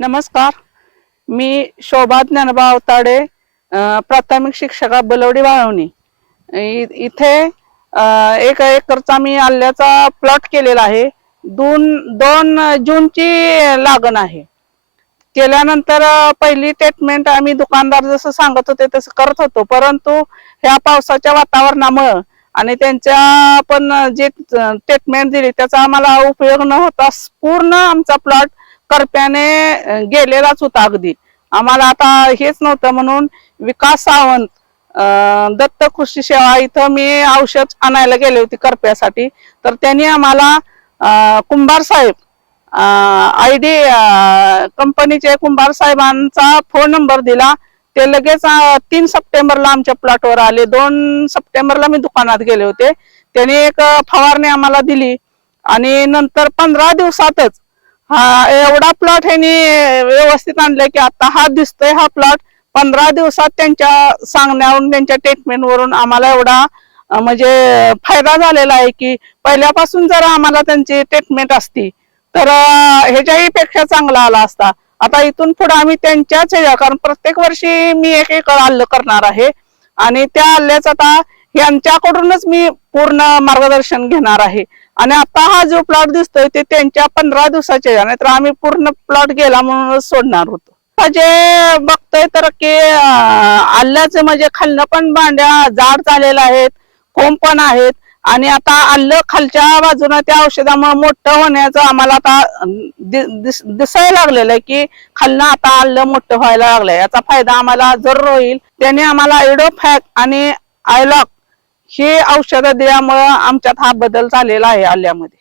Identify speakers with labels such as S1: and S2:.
S1: नमस्कार. मी शोभा ज्ञानबा अवताडे प्राथमिक शिक्षका बलवडी वाळवणी. इ- इथे एक एकरचा मी आल्याचा प्लॉट केलेला आहे. दोन दोन जूनची लागण आहे. केल्यानंतर पहिली ट्रीटमेंट आम्ही दुकानदार जसं सांगत होते तसं करत होतो. परंतु ह्या पावसाच्या वातावरणामुळं आणि त्यांच्या पण जे ट्रीटमेंट दिली त्याचा आम्हाला उपयोग न होता पूर्ण आमचा प्लॉट करप्याने गेलेलाच होता अगदी. आम्हाला आता हेच नव्हतं म्हणून विकास सावंत दत्त कृषी सेवा इथं मी औषध आणायला गेले होते करप्यासाठी. तर त्यांनी आम्हाला कुंभार साहेब आय डी कंपनीचे कुंभार साहेबांचा फोन नंबर दिला. ते लगेच तीन सप्टेंबरला आमच्या प्लॉटवर आले. दोन सप्टेंबरला मी दुकानात गेले होते. त्यांनी एक फवारणी आम्हाला दिली. आणि नंतर पंधरा दिवसातच हा एवढा प्लॉट ह्यानी व्यवस्थित आणलाय की आता हा दिसतोय हा प्लॉट पंधरा दिवसात त्यांच्या सांगण्यावरून त्यांच्या ट्रीटमेंटवरून आम्हाला एवढा म्हणजे फायदा झालेला आहे की पहिल्यापासून जर आम्हाला त्यांची ट्रीटमेंट असती तर ह्याच्याही पेक्षा चांगला आला असता. आता इथून पुढे आम्ही त्यांच्याच ह्याच्या कारण प्रत्येक वर्षी मी एक एक आल्लं करणार आहे. आणि त्या आल्याच आता यांच्याकडूनच मी पूर्ण मार्गदर्शन घेणार आहे. आणि आता हा जो प्लॉट दिसतोय ते त्यांच्या पंधरा दिवसाचे आहे. नाहीतर आम्ही पूर्ण प्लॉट गेला म्हणूनच सोडणार होतो. जे बघतोय तर की अं, म्हणजे खाल्लं पण भांड्या जाड झालेल्या आहेत कोंब पण आहेत. आणि आता आलं खालच्या बाजूनं त्या औषधामुळे मोठं होण्याचं आम्हाला आता दिस- दिसायला लागलेलं आहे की खालनं आता आलं मोठं व्हायला लागलंय. याचा फायदा आम्हाला जरूर होईल त्याने आम्हाला एडोफॅक आणि आयलॉक हे औषधं दिल्यामुळं आमच्यात हा बदल झालेला आहे आल्यामध्ये.